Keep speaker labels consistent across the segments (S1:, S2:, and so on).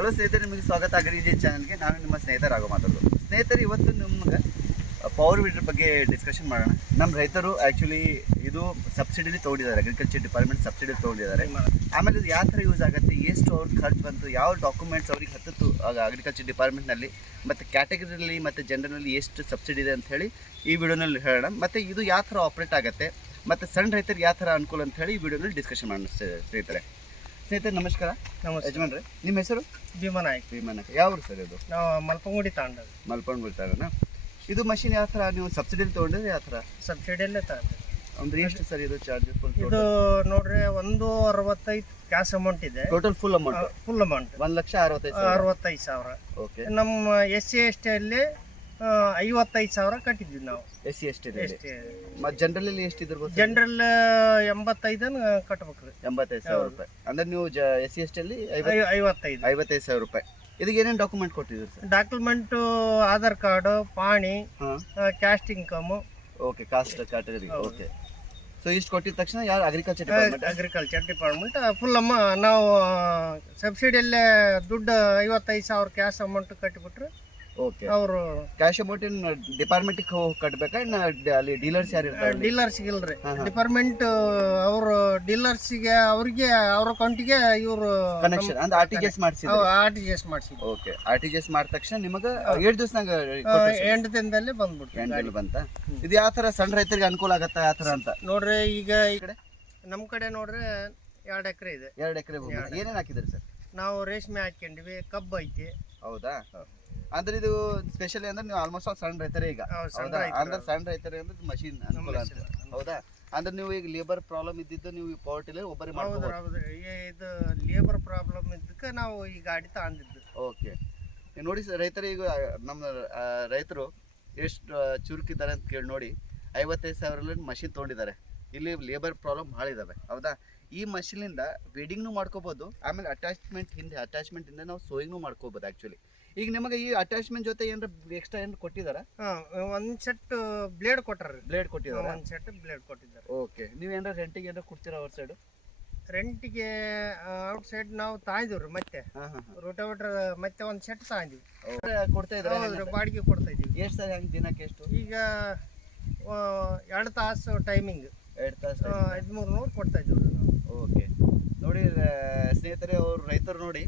S1: Hello ಸ್ನೇಹಿತರೆ, ನಿಮಗೆ ಸ್ವಾಗತ. ಅಗ್ರಿಜಿ ಚಾನಲ್ಗೆ ನಾನು ನಿಮ್ಮ ಸ್ನೇಹಿತರಾಗೋ ಮಾತಾಡೋದು ಸ್ನೇಹಿತರೆ, ಇವತ್ತು ನಿಮ್ಗೆ ಪವರ್ ವೀಡರ್ ಬಗ್ಗೆ ಡಿಸ್ಕಷನ್ ಮಾಡೋಣ. ನಮ್ಮ ರೈತರು ಆ್ಯಕ್ಚುಲಿ ಇದು ಸಬ್ಸಿಡಿಲಿ ತೊಗೊಂಡಿದ್ದಾರೆ. ಅಗ್ರಿಕಲ್ಚರ್ ಡಿಪಾರ್ಟ್ಮೆಂಟ್ ಸಬ್ಸಿಡಿ ತೊಗೊಂಡಿದ್ದಾರೆ. ಆಮೇಲೆ ಇದು ಯಾವ ಥರ ಯೂಸ್ ಆಗುತ್ತೆ ಎಷ್ಟು ಅವ್ರ ಖರ್ಚು ಬಂತು, ಯಾವ ಡಾಕ್ಯುಮೆಂಟ್ಸ್ ಅವ್ರಿಗೆ ಹತ್ತಿತ್ತು, ಆಗ ಅಗ್ರಿಕಲ್ಚರ್ ಡಿಪಾರ್ಟ್ಮೆಂಟ್ನಲ್ಲಿ ಮತ್ತು ಕ್ಯಾಟಗರಿಲಿ ಮತ್ತು ಜನರಲ್ಲಿ ಎಷ್ಟು ಸಬ್ಸಿಡಿ ಇದೆ ಅಂಥೇಳಿ ಈ ವಿಡಿಯೋನಲ್ಲಿ ಹೇಳೋಣ. ಮತ್ತು ಇದು ಯಾವ ಥರ ಆಪ್ರೇಟ್ ಆಗುತ್ತೆ, ಮತ್ತು ಸಣ್ಣ ರೈತರಿಗೆ ಯಾವ ಥರ ಅನುಕೂಲ ಅಂತ ಹೇಳಿ ಈ ವಿಡಿಯೋನಲ್ಲಿ ಡಿಸ್ಕಷನ್ ಮಾಡೋಣ ಸ್ನೇಹಿತರೆ. ಸ್ನೇಹಿತರೆ ನಮಸ್ಕಾರ.
S2: ನಮಸ್ತೆ.
S1: ಯಜಮಾನ್ರೆ ನಿಮ್ಮ ಹೆಸರು?
S2: ಜೀಮಾ
S1: ನಾಯಕ್. ಯಾವ ಊರು ಸರ್ ಇದು?
S2: ನಾವು ಮಲ್ಪಂಗುಡಿ ತಾಂಡ
S1: ಮಲ್ಪಂಗುಡಿ ಬಿಡ್ತಾರಣ ಇದು ಮಷಿನ್ ಯಾವ ಥರ? ನೀವು ಸಬ್ಸಿಡಿ ತೊಗೊಂಡಿದ್ರೆ ಯಾವ ಥರ?
S2: ಸಬ್ಸಿಡಿಯಲ್ಲೇ ತಗೊಂಡು
S1: ಅಂದ್ರೆ ಎಷ್ಟು ಸರ್ ಇದು ಚಾರ್ಜ್ ಫುಲ್
S2: ಇದು ನೋಡ್ರಿ ಒಂದು ಅರವತ್ತೈದು ಕ್ಯಾಶ್ ಅಮೌಂಟ್ ಇದೆ.
S1: Total full amount
S2: full amount
S1: ಒಂದ್ ಲಕ್ಷ ಅರವತ್ತೈದು
S2: ಅರವತ್ತೈದು ಸಾವಿರ.
S1: ಓಕೆ
S2: ನಮ್ಮ ಎಸ್ ಸಿ ಎಸ್ ಟಿ ಅಲ್ಲಿ ಐವತ್ತೈದು ಸಾವಿರ ಕಟ್ಟಿದ್ವಿ ನಾವು.
S1: ಎಸ್ ಸಿ ಎಷ್ಟು ಮತ್ತು
S2: ಎಸ್ ಟಿ
S1: ಮತ್ತೆ ಜನರಲ್ ಎಷ್ಟು ಇದ್ರಬಹುದು
S2: ಜನರಲ್ ಎಂಬತ್ತೈದನ್ನ ಕಟ್ಬೇಕ್ರಿ.
S1: ಎಂಬತ್ತೈದು ಸಾವಿರ ರೂಪಾಯಿ. ಅಂದ್ರೆ ನೀವು ಎಸ್ ಸಿ ಎಸ್ ಟಿ ಅಲ್ಲಿ ಐವತ್ತು
S2: ಐ- ಐವತ್ತೈದು.
S1: ಐವತ್ತೈದು ಸಾವಿರ ರೂಪಾಯಿ. ಇದಕ್ಕೆ ಏನೇನು ಡಾಕ್ಯುಮೆಂಟ್ ಕೊಟ್ಟಿದ್ದೀರಿ ಸರ್
S2: ಡಾಕ್ಯುಮೆಂಟ್ ಆಧಾರ್ ಕಾರ್ಡು ಪಾಣಿ
S1: ಹಾಂ.
S2: Caste income
S1: okay caste category okay so ಇಷ್ಟು ಕೊಟ್ಟಿದ ತಕ್ಷಣ ಯಾರು agriculture department
S2: agriculture department full ಅಮ್ಮ ನಾವು ಸಬ್ಸಿಡಿಯಲ್ಲೇ ದುಡ್ಡು ಐವತ್ತೈದು ಸಾವಿರ ಕ್ಯಾಶ್ ಅಮೌಂಟ್ ಕಟ್ಟಿಬಿಟ್ರೆ
S1: ಓಕೆ
S2: ಅವರು
S1: ಕ್ಯಾಶ್ ಅಮೌಂಟ್ ಡಿಪಾರ್ಟ್ಮೆಂಟ್ಗೆ ಹೋಗಿ ಕಟ್ಬೇಕಾ? ಇನ್ನು ಡ- ಅಲ್ಲಿ ಡೀಲರ್ಸ್ ಯಾರು ಇರ್ತಾರೆ ಅಲ್ಲಿ?
S2: ಡೀಲರ್ಸ್ಗೆ ಇಲ್ರಿ.
S1: ಹಾ, ಹಾ.
S2: ಡಿಪಾರ್ಟ್ಮೆಂಟ್ ಅವರು ಡೀಲರ್ಸ್ಗೆ ಅವ್ರಿಗೆ ಅವ್ರ ಅಕೌಂಟಿಗೆ ಇವರು
S1: ಕನೆಕ್ಷನ್ ಅಂದ್ರೆ ಆರ್ ಟಿ ಜಿ ಎಸ್ ಮಾಡಿಸಿದ್ರು.
S2: ಆರ್ ಟಿ ಜಿ ಎಸ್ ಮಾಡಿಸಿದ್ರು.
S1: Okay R T G S ಮಾಡಿದ ತಕ್ಷಣ ನಿಮಗೆ ಎರಡು ದಿವಸನಾಗ
S2: ಎಂಟು ದಿನದಲ್ಲಿ ಬಂದ್ಬಿಡ್ತೀವಿ
S1: ಎಂಟಲ್ಲಿ ಬಂತ? ಇದು ಯಾವ ತರ ಸಣ್ಣ ರೈತರಿಗೆ ಅನುಕೂಲ ಆಗತ್ತಾ? ಆ ತರ ಅಂತ?
S2: ನೋಡ್ರಿ ಈಗ ಈ
S1: ಕಡೆ?
S2: ನಮ್ಮ ಕಡೆ ನೋಡ್ರಿ ಎರಡು ಎಕರೆ ಇದೆ.
S1: ಎರಡು ಎಕರೆ ಭೂಮಿ. ಏನೇನು ಹಾಕಿದ್ರಿ ಸರ್?
S2: ನಾವು ರೇಷ್ಮೆ ಹಾಕೊಂಡಿವಿ ಕಬ್ಬು ಐತಿ.
S1: ಹೌದಾ? ಅಂದ್ರೆ ಇದು ಸ್ಪೆಷಲಿ ಅಂದ್ರೆ ನೀವು ಆಲ್ಮೋಸ್ಟ್ ಆಲ್ ಸಣ್ಣ ರೈತರ ಈಗ.
S2: ಹೌದು, ಸಣ್ಣ
S1: ಹೌದಾ?
S2: ರೈತರು.
S1: ಅಂದ್ರೆ ಸಣ್ಣ ರೈತರ ಅಂದ್ರೆ ಮಷಿನ್ ಅನುಕೂಲ ಅಂತ. ಹೌದಾ? ಅಂದ್ರೆ ನೀವು ಈಗ ಲೇಬರ್ ಪ್ರಾಬ್ಲಮ್ ಇದ್ದಿದ್ದು ನೀವು ಪವರ್ಟಿಲಿ ಒಬ್ಬರೇ
S2: ಹೌದು
S1: ಮಾಡ್ಬೋದು
S2: ಹೌದು. ಈ- ಇದು ಲೇಬರ್ ಪ್ರಾಬ್ಲಮ್ ಇದ್ದಕ್ಕೆ ನಾವು ಈ ಗಾಡಿ ತಗೊಂಡಿದ್ದು
S1: ಓಕೆ ನೋಡಿ ಸರ್ ರೈತರು ಈಗ ನಮ್ಮ ಆ, ರೈತರು ಎಷ್ಟು ಆ, ಚುರುಕಿದ್ದಾರೆ ಅಂತ ಕೇಳಿ ನೋಡಿ. ಐವತ್ತೈದು ಸಾವಿರ ಮಷಿನ್ ತೊಗೊಂಡಿದ್ದಾರೆ. ಇಲ್ಲಿ ಲೇಬರ್ ಪ್ರಾಬ್ಲಮ್ ಭಾಳ ಇದ್ದಾವೆ ಹೌದಾ? ಈ ಮಷಿನಿಂದ ವೆಡಿಂಗ್ನು ಮಾಡ್ಕೋಬೋದು ಆಮೇಲೆ ಅಟ್ಯಾಚ್ಮೆಂಟ್ ಹಿಂದೆ ಅಟ್ಯಾಚ್ಮೆಂಟ್ ಹಿಂದೆ ನಾವು ಸೋಯಿಂಗ್ನು ಮಾಡ್ಕೋಬೋದು ಆ್ಯಕ್ಚುಲಿ ಈಗ ನಿಮಗೆ ಈ ಅಟ್ಯಾಚ್ಮೆಂಟ್ ಜೊತೆ ಏನಾರ ಎಕ್ಸ್ಟ್ರಾ ಏನು ಕೊಟ್ಟಿದ್ದಾರ
S2: ಹಾ ಒಂದ್ ಸೆಟ್ ಬ್ಲೇಡ್ ಕೊಟ್ಟಾರ್ರಿ.
S1: ಬ್ಲೇಡ್ ಕೊಟ್ಟಿದ್ದಾರೆ
S2: ಒಂದ್ ಸೆಟ್ ಬ್ಲೇಡ್ ಕೊಟ್ಟಿದ್ದಾರೆ.
S1: ಓಕೆ ನೀವು ಏನಾರ ರೆಂಟಿಗೆ ಏನಾರ ಕೊಡ್ತೀರಾ ಅವ್ರ ಸೈಡು
S2: ರೆಂಟಿಗೆ ಔಟ್ ಸೈಡ್ ನಾವು ತಾಂದಿವ್ರಿ ಮತ್ತೆ. ರೋಟೋವೇಟರ್ ಮತ್ತೆ ಒಂದ್ ಸೆಟ್ ತಾಂದಿವಿ
S1: ಕೊಡ್ತಾ ಇದ್ದಾರೆ
S2: ಬಾಡಿಗೆ ಕೊಡ್ತಾ ಇದೀವಿ
S1: ಎಷ್ಟು ಸರ್ ಹಂಗೆ ದಿನಕ್ಕೆ ಎಷ್ಟು?
S2: ಈಗ ಎರಡು ತಾಸು ಟೈಮಿಂಗ್
S1: ಎರಡು ತಾಸು
S2: ಹದಿಮೂರು ನೂರು ಕೊಡ್ತಾ ಇದ್ದೀವಿ ನಾವು.
S1: ಓಕೆ ನೋಡಿ ಸ್ನೇಹಿತರೆ ಅವ್ರು ರೈತರು ನೋಡಿ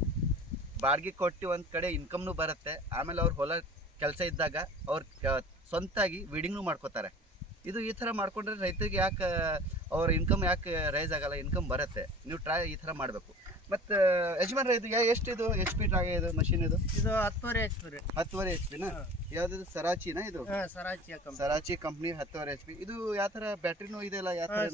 S1: ಬಾಡಿಗೆ ಕೊಟ್ಟು ಒಂದು ಕಡೆ ಇನ್ಕಮ್ನು ಬರುತ್ತೆ. ಆಮೇಲೆ ಅವ್ರ ಹೊಲ ಕೆಲಸ ಇದ್ದಾಗ ಅವ್ರು ಸ್ವಂತಾಗಿ ವೀಡಿಂಗ್ನು ಮಾಡ್ಕೋತಾರೆ. ಇದು ಈ ಥರ ಮಾಡ್ಕೊಂಡ್ರೆ ರೈತರಿಗೆ ಯಾಕೆ ಅವ್ರ ಇನ್ಕಮ್ ಯಾಕೆ ರೈಸ್ ಆಗಲ್ಲ ಇನ್ಕಮ್ ಬರುತ್ತೆ. ನೀವು ಟ್ರೈ ಈ ಥರ ಮಾಡಬೇಕು. ಮತ್ತು ಯಜಮಾನ್ ಇದು ಎಷ್ಟು ಇದು? ಎಚ್ ಪಿ ಟ್ರಾಗ ಇದು ಮಷಿನ್ ಇದು?
S2: ಇದು ಹತ್ತುವರೆ ಎಚ್ ಪಿ ರೀ.
S1: ಹತ್ತುವರೆ ಎಚ್ ಪಿನ ಯಾವ್ದು ಸರಾಚಿನ ಇದು?
S2: ಸರಾಚಿ ಕಂಪ್ನಿ
S1: ಸರಾಚಿ ಕಂಪ್ನಿ ಹತ್ತುವರೆ ಎಚ್ ಪಿ. ಇದು ಯಾವ ಥರ ಬ್ಯಾಟ್ರಿನೂ ಇದೆಯಲ್ಲ ಯಾವ ಥರ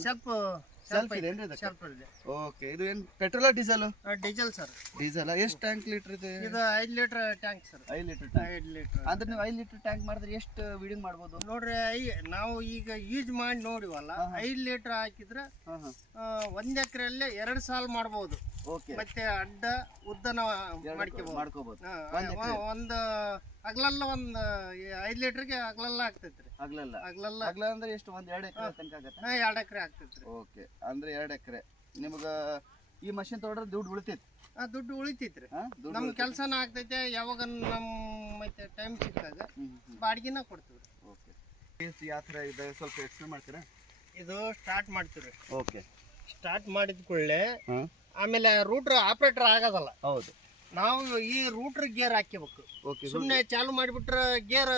S1: ಸೆಲ್ಫ್ ಇದೆ ಏನ್ರಿ ಇದಕ್ಕೆ
S2: ಇದೆ.
S1: ಓಕೆ ಇದು ಏನು ಪೆಟ್ರೋಲ ಡೀಸೆಲ್
S2: ಡೀಸೆಲ್ ಸರ್
S1: ಡೀಸೆಲ್ ಎಷ್ಟು ಟ್ಯಾಂಕ್ ಲೀಟರ್ ಇದೆ?
S2: ಇದು ಐದು ಲೀಟರ್ ಟ್ಯಾಂಕ್ ಸರ್
S1: ಐದು ಲೀಟರ್ ಟ್ಯಾಂಕ್
S2: ಐದು ಲೀಟರ್
S1: ಅಂದ್ರೆ ನೀವು ಐದು ಲೀಟರ್ ಟ್ಯಾಂಕ್ ಮಾಡಿದ್ರೆ ಎಷ್ಟು ವೀಡಿಂಗ್ ಮಾಡ್ಬೋದು?
S2: ನೋಡ್ರಿ ಐ- ನಾವು ಈಗ ಯೂಸ್ ಮಾಡಿ ನೋಡಿವಲ್ಲ ಐದು ಲೀಟರ್ ಹಾಕಿದ್ರೆ ಒಂದ್ ಎಕರೆಲ್ಲೇ ಎರಡು ಸಾಲ್ ಮಾಡ್ಬೋದು. ಮತ್ತೆ ಅಡ್ಡ ಉದ್ದನ ಮಾಡ್ಕೋಬಹುದು
S1: ಒಂದ್
S2: ಅಗ್ಲಲ್ಲ ಒಂದು ಐದ್ ಲೀಟರ್ಗೆ ಅಗ್ಲಲ್ಲ ಆಗ್ತೈತ್ರಿ.
S1: ಆಗ್ಲಲ್ಲ
S2: ಅಗ್ಲಲ್ಲ
S1: ಅಗ್ಲ ಅಂದ್ರೆ ಎಷ್ಟು? ಒಂದ್ ಎರಡ್ ಎಕರೆ ತನಕ ಆಗತ್ತೆ?
S2: ಹಾ ಎರಡ್ ಎಕರೆ ಆಗ್ತೈತ್ರಿ.
S1: ಓಕೆ ಅಂದ್ರೆ ಎರಡ್ ಎಕರೆ. ನಿಮ್ಗ ಈ ಮಷಿನ್ ತೊಗೊಂಡ್ರೆ ದುಡ್ಡು ಉಳಿತೈತಿ?
S2: ಆ ದುಡ್ಡು ಉಳಿತೈತ್ರಿ. ನಮ್ ಕೆಲ್ಸನ ಆಗ್ತೈತೆ ಯಾವಾಗ ನಮ್ ಮತ್ತೆ ಟೈಮ್ ಸಿಕ್ಕಾಗ ಬಾಡಿಗೆನ ಕೊಡ್ತೀವಿ
S1: ಓಕೆ ಯಾವ ಥರ ಇದೆ ಸ್ವಲ್ಪ ಎಕ್ಸ್ಪ್ಲೇನ್ ಮಾಡ್ತೀರಾ?
S2: ಇದು ಸ್ಟಾರ್ಟ್ ಮಾಡ್ತೀವಿ
S1: ಓಕೆ
S2: ಸ್ಟಾರ್ಟ್ ಮಾಡಿದ ಕೂಡಲೇ ಆಮೇಲೆ ರೂಟ್ರ್ ಆಪರೇಟರ್ ಆಗೋದಲ್ಲ.
S1: ಹೌದು.
S2: ನಾವು ಈ ರೂಟ್ರ್ ಗೇರ್ ಹಾಕಿಬೇಕು
S1: ಓಕೆ
S2: ಸುಮ್ನೆ ಚಾಲು ಮಾಡಿಬಿಟ್ರೆ ಗೇರ್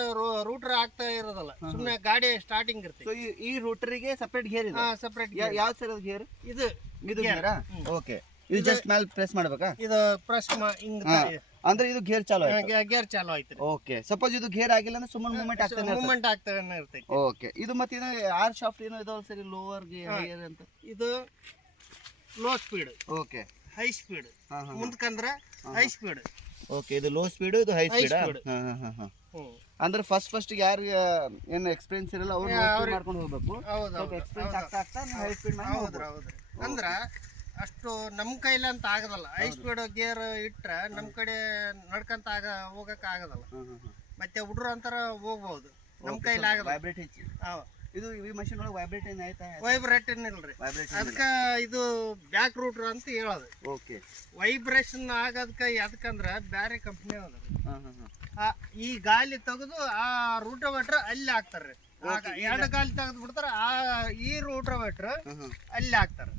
S2: ರೂಟ್ರ್ ಆಗ್ತಾ ಇರೋದಲ್ಲ. ಸುಮ್ಮನೆ ಗಾಡಿ ಸ್ಟಾರ್ಟಿಂಗ್ ಇರುತ್ತೆ.
S1: ಈ ರೂಟರಿಗೆ ಸಪ್ರೇಟ್ ಗೇರ್ ಇದೆ?
S2: ಸಪ್ರೇಟ್
S1: ಯಾವ ಸರ್ ಗೇರ್
S2: ಇದು
S1: ಇದು ಗೇರ್ ಓಕೆ ಇದು ಜಸ್ಟ್ ಮೇಲೆ ಪ್ರೆಸ್ ಮಾಡ್ಬೇಕಾ?
S2: ಇದು ಪ್ರೆಸ್ ಹಿಂಗ್.
S1: ಅಂದ್ರೆ ಇದು ಗೇರ್ ಚಾಲು ಆಯ್ತು?
S2: ಗೇರ್ ಚಾಲು ಆಯ್ತು
S1: ಓಕೆ ಸಪೋಸ್ ಇದು ಗೇರ್ ಆಗಿಲ್ಲ ಅಂದ್ರೆ ಸುಮ್ಮನೆ ಮೂವ್ಮೆಂಟ್ ಆಗ್ತದೆ ಮೂಮೆಂಟ್
S2: ಮೂವ್ಮೆಂಟ್ ಆಗ್ತಾನೆ ಇರ್ತೈತಿ.
S1: ಓಕೆ ಇದು ಮತ್ತೆ ಇದು ಆರ್ ಶಾಫ್ಟ್ ಏನೋ ಇದಾವಲ್ಲ ಸರಿ ಲೋವರ್ ಗೇರ್ ಅಂತ?
S2: ಇದು low speed
S1: okay
S2: high speed
S1: ಮುಂದಕಂದ್ರ ಹಾ
S2: ಹೈ. ಸ್ಪೀಡ್
S1: ಓಕೆ ಇದು ಲೋ ಸ್ಪೀಡ್ ಇದು ಹೈ? ಸ್ಪೀಡ್ ಅಂದ್ರೆ ಫಸ್ಟ್ ಫಸ್ಟ್ ಯಾರು ಏನು ಎಕ್ಸ್ಪೀರಿಯನ್ಸ್ ಇರಲ್ಲ ಅವ್ರು ಮಾಡ್ಕೊಂಡು ಹೋಗ್ಬೇಕು. ಎಕ್ಸ್ಪೀರಿಯನ್ಸ್ ಆಗ್ತಾ ಆಗ್ತಾ ಹೈ ಸ್ಪೀಡ್
S2: ಹೌದ್ರಿ ಹೌದ್ರಿ ಅಂದ್ರ ಅಷ್ಟು ನಮ್ ಕೈಲಿ ಅಂತ ಆಗದಲ್ಲ. ಹೈ ಸ್ಪೀಡ್ ಗೇರ್ ಇಟ್ರ ನಮ್ ಕಡೆ ನಡ್ಕಂತ ಆಗ ಹೋಗಕ್ ಆಗದಲ್ಲ. ಮತ್ತೆ ಹುಡ್ರು ಅಂತಾರ ಹೋಗ್ಬೋದು. ನಮ್ಮ ಕೈಲಿ ಆಗಲ್ಲ.
S1: ಇದು ಈ ಮಷಿನ್ ಒಳಗೆ ವೈಬ್ರೇಟಿಂಗ್ ಆಯ್ತಾ?
S2: ವೈಬ್ರೇಟ್ ಇಲ್ರಿ.
S1: ವೈಬ್ರೇಟ್
S2: ಅದಕ್ಕೆ ಇದು ಬ್ಯಾಕ್ ರೂಟ್ರ್ ಅಂತ ಹೇಳೋದು.
S1: ಓಕೆ
S2: ವೈಬ್ರೇಷನ್ ಆಗೋದಕ್ಕೆ ಯಾಕಂದ್ರೆ ಬೇರೆ ಕಂಪ್ನಿ ಅದ ಈ ಗಾಲಿ ತೆಗೆದು ಆ ರೂಟೋವೇಟ್ರ್ ಅಲ್ಲಿ ಹಾಕ್ತಾರ್ರಿ ಎರಡು ಗಾಲಿ ತೆಗೆದು ಬಿಡ್ತಾರ ಆ ಈ ರೂಟೋವೇಟ್ರ್ ಅಲ್ಲಿ ಹಾಕ್ತಾರೆ.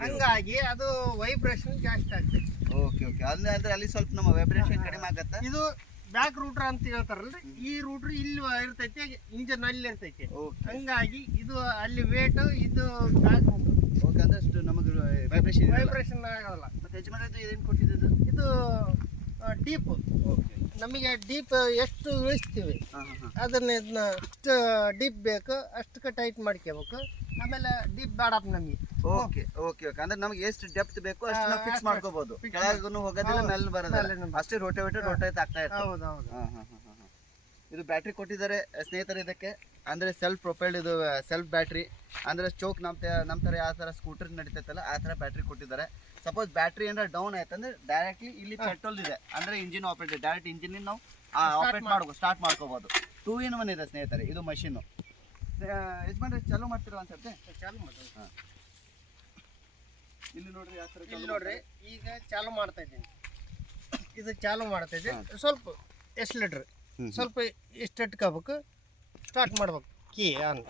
S2: ಹಂಗಾಗಿ ಅದು ವೈಬ್ರೇಷನ್ ಜಾಸ್ತಿ ಆಗ್ತದೆ
S1: ಓಕೆ ಓಕೆ ಅಲ್ಲಿ ಅಂದ್ರೆ ಅಲ್ಲಿ ಸ್ವಲ್ಪ ನಮ್ಮ ವೈಬ್ರೇಷನ್ ಕಡಿಮೆ ಆಗತ್ತೆ?
S2: ಇದು ಬ್ಯಾಕ್ ರೂಟ್ರ್ ಅಂತ ಹೇಳ್ತಾರಲ್ರಿ? ಈ ರೂಟ್ರ್ ಇಲ್ಲಿ ಇರ್ತೈತಿ ಇಂಜನ್ ಅಲ್ಲಿ ಇರ್ತೈತಿ. ಹಂಗಾಗಿ ಇದು ಅಲ್ಲಿ ವೇಟ್ ಇದು ಬ್ಯಾಕ್
S1: ಓಕೆ ಅಂದ್ರೆ ಅಷ್ಟು ನಮಗೆ ವೈಬ್ರೇಷನ್
S2: ವೈಬ್ರೇಷನ್ ಆಗೋಲ್ಲ.
S1: ಮತ್ತೆ ಯಜಮಾನರದ್ದು ಇದೇನು ಕೊಟ್ಟಿದ್ದು
S2: ಇದು ಡೀಪ್
S1: ಓಕೆ
S2: ನಮಗೆ ಡೀಪ್ ಎಷ್ಟು ಇಳಿಸ್ತೀವಿ ಅದನ್ನ ಇದನ್ನ ಎಷ್ಟು ಡೀಪ್ ಬೇಕು ಅಷ್ಟಕ್ಕೆ ಟೈಟ್ ಮಾಡ್ಕೋಬೇಕು ಆಮೇಲೆ ಡೀಪ್ ಬೇಡಪ್ಪ ನಮಗೆ.
S1: ಓಕೆ ಓಕೆ ಓಕೆ ಅಂದ್ರೆ ನಮಗೆ ಎಷ್ಟು ಡೆಪ್ತ್ ಬೇಕು ಅಷ್ಟು ನಾವು ಫಿಕ್ಸ್ ಮಾಡ್ಕೋಬಹುದು ಕೆಳಗೂ ಹೋಗೋದಿಲ್ಲ. ಮೇಲೆ ಬರೋದಿಲ್ಲ. ಅಷ್ಟೇ ರೋಟೇಟ್ ರೋಟೇಟ್ ಆಗ್ತಾ ಇರ್ತದೆ.
S2: ಹೌದು ಹೌದು
S1: ಇದು ಬ್ಯಾಟ್ರಿ ಕೊಟ್ಟಿದ್ದಾರೆ ಸ್ನೇಹಿತರೆ ಇದಕ್ಕೆ. ಅಂದ್ರೆ ಸೆಲ್ಫ್ ಪ್ರೊಪೈಲ್ಡ್ ಇದು ಸೆಲ್ಫ್ ಬ್ಯಾಟ್ರಿ ಅಂದ್ರೆ ಚೋಕ್ ನಮ್ಮ ನಮ್ಮ ಥರ ಯಾವ ಥರ ಸ್ಕೂಟರ್ ನಡೀತೈತಲ್ಲ ಆ ಥರ ಬ್ಯಾಟ್ರಿ ಕೊಟ್ಟಿದ್ದಾರೆ. ಸಪೋಸ್ ಬ್ಯಾಟ್ರಿ ಏನಾರ ಡೌನ್ ಆಯ್ತಂದ್ರೆ ಡೈರೆಕ್ಟ್ಲಿ ಇಲ್ಲಿ ಪೆಟ್ರೋಲ್ ಇದೆ. ಅಂದ್ರೆ ಇಂಜಿನ್ ಆಪರೇಟ್ ಡೈರೆಕ್ಟ್ ಇಂಜಿನ್ ನಾವು ಆಪರೇಟ್ ಮಾಡ್ಕೋ ಸ್ಟಾರ್ಟ್ ಮಾಡ್ಕೋಬಹುದು ಟೂ ಇನ್ ಒನ್ ಇದೆ ಸ್ನೇಹಿತರೆ ಇದು ಮಷೀನು ಯಜಮಾನ್ರೆ ಚಾಲೂ ಮಾಡ್ತಿರೋ ಅನ್ಸತ್ತೆ
S2: ಚಾಲು ಮಾಡ್ತೀವಿ.
S1: ಇಲ್ಲಿ ನೋಡ್ರಿ ಥರ
S2: ಇಲ್ಲಿ ನೋಡ್ರಿ ಈಗ ಚಾಲೂ ಮಾಡ್ತಾ ಇದ್ದೀನಿ. ಇದು ಚಾಲೂ ಮಾಡ್ತಾ ಇದ್ದೀನಿ. ಸ್ವಲ್ಪ ಎಷ್ಟು ಲೀಟ್ರ್ ಸ್ವಲ್ಪ ಎಷ್ಟು ಇಟ್ಕೋಬೇಕು ಸ್ಟಾರ್ಟ್ ಮಾಡ್ಬೇಕು. Key on.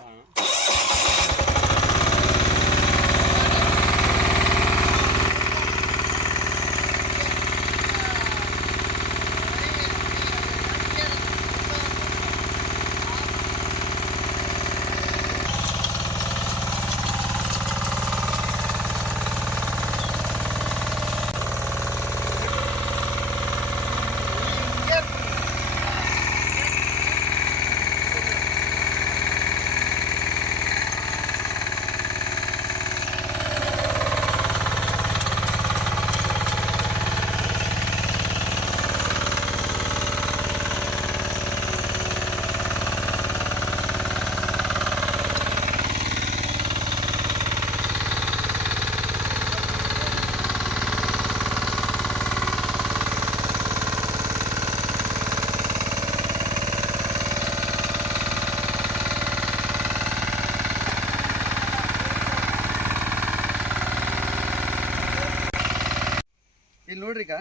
S1: ಈಗ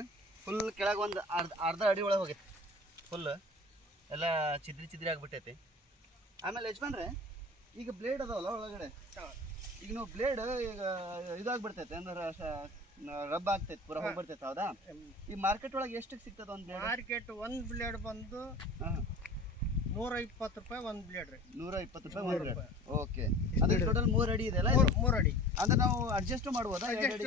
S1: ಫುಲ್ ಕೆಳಗೆ ಒಂದು ಅರ್ಧ ಅರ್ಧ ಅಡಿ ಒಳಗೆ ಹೋಗೈತಿ ಫುಲ್ ಎಲ್ಲ ಚಿದ್ರಿ ಚಿದ್ರಿ ಆಗಿಬಿಟ್ಟೈತೆ. ಆಮೇಲೆ ಯಜಮಾನ್ರೆ ಈಗ ಬ್ಲೇಡ್ ಅದಾವಲ್ಲ ಒಳಗಡೆ? ಈಗ ನಾವು ಬ್ಲೇಡ್ ಈಗ ಇದಾಗ್ಬಿಡ್ತೈತೆ ಅಂದ್ರೆ ರಬ್ ಆಗ್ತೈತೆ ಪೂರ ಹೋಗ್ಬಿಡ್ತೈತೆ ಹೌದಾ? ಈ ಮಾರ್ಕೆಟ್ ಒಳಗೆ ಎಷ್ಟಕ್ಕೆ ಸಿಗ್ತದೆ ಒಂದು
S2: ಮಾರ್ಕೆಟ್ ಒಂದು ಬ್ಲೇಡ್ ಬಂದು ನೂರ ಇಪ್ಪತ್ತು ರೂಪಾಯಿ ಒಂದು ಬ್ಲೇಡ್ ರೀ.
S1: ನೂರ ಇಪ್ಪತ್ತು ರೂಪಾಯಿ ಒಂದು ಬ್ಲೇಡ್ ಓಕೆ ಅಂದ್ರೆ ಟೋಟಲ್ ಮೂರು ಅಡಿ ಇದೆ ಅಲ್ಲ
S2: ಮೂರು ಅಡಿ.
S1: ಅಂದ್ರೆ ನಾವು ಅಡ್ಜಸ್ಟ್ ಮಾಡ್ಬೋದಾ? ಎರಡು ಅಡಿ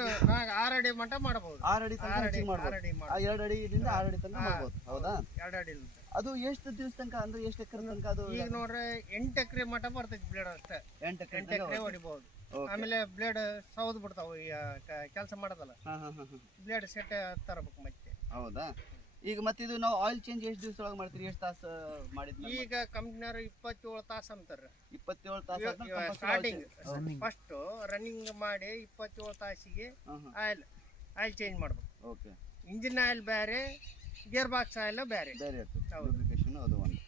S2: ಆರು ಅಡಿ ಮಟ್ಟ ಮಾಡಬಹುದು
S1: ಆರು ಅಡಿ ತನಕ
S2: ಆರು ಅಡಿ
S1: ಹೆಚ್ಚಿಗೆ ಮಾಡ್ಬೋದು.
S2: ಆರು ಅಡಿ
S1: ಆ ಎರಡು ಅಡಿಯಿಂದ ಆರು ಅಡಿ ತನಕ ಮಾಡ್ಬೋದು. ಹೌದಾ?
S2: ಎರಡು ಅಡಿ
S1: ಅದು ಎಷ್ಟು ದಿವಸ ತನಕ ಅಂದ್ರೆ ಎಷ್ಟು ಎಕರೆ ತನಕ ಅದು
S2: ಈಗ ನೋಡ್ರಿ ಎಂಟು ಎಕರೆ ಮಟ್ಟ ಬರ್ತೈತಿ ಬ್ಲೇಡ್ ಅಷ್ಟೇ.
S1: ಎಂಟು ಎಕರೆ
S2: ಎಂಟು ಎಕರೆ ಹೊಡಿಬಹುದು ಆಮೇಲೆ ಬ್ಲೇಡ್ ಸೌದ್ ಬಿಡ್ತಾವ ಕೆಲಸ ಮಾಡೋದಲ್ಲ. ಬ್ಲೇಡ್ ಸೆಟ್ ತರಬೇಕು ಮತ್ತೆ.
S1: ಹೌದಾ? ಈಗ ಮತ್ತೆ ಇದು ನಾವು ಆಯಿಲ್ ಚೇಂಜ್ ಎಷ್ಟು ದಿವಸ ಒಳಗೆ ಮಾಡ್ತೀರಿ? ಎಷ್ಟು ತಾಸು ಮಾಡಿದ್ವಿ
S2: ಈಗ ಕಂಪ್ನಿಯವರು ಇಪ್ಪತ್ತೇಳು ತಾಸು ಅಂತಾರೆ.
S1: ಇಪ್ಪತ್ತೇಳು ತಾಸು
S2: ಸ್ಟಾರ್ಟಿಂಗ್ ಫಸ್ಟ್ ರನ್ನಿಂಗ್ ಮಾಡಿ ಇಪ್ಪತ್ತೇಳು ತಾಸಿಗೆ ಆಯಿಲ್ ಆಯಿಲ್ ಚೇಂಜ್ ಮಾಡ್ಬೇಕು.
S1: ಓಕೆ.
S2: ಇಂಜಿನ್ ಆಯಿಲ್ ಬೇರೆ ಗೇರ್ ಬಾಕ್ಸ್ ಆಯಿಲ್ ಬೇರೆ
S1: ಬೇರೆ ಲೂಬ್ರಿಕೇಶನ್ ಅದು ಒಂದು.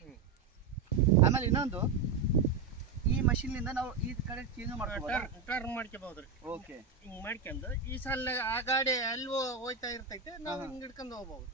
S1: ಆಮೇಲೆ ಇನ್ನೊಂದು ಈ ಮಷಿನ್ಲಿಂದ ನಾವು ಈ ಕಡೆ ಚೇಂಜ್ ಮಾಡ್ಕೋಬೋದಾ?
S2: ಟರ್ನ್ ಮಾಡ್ಕೋಬಹುದು ರೀ
S1: ಓಕೆ.
S2: ಹಿಂಗ್ ಮಾಡ್ಕೊಂಡು ಈ ಸಲ ಆ ಗಾಡಿ ಅಲ್ಲಿ ಹೋಯ್ತಾ ಇರ್ತೈತೆ ನಾವು ಹಿಂಗ್ ಹಿಡ್ಕೊಂಡು ಹೋಗ್ಬಹುದು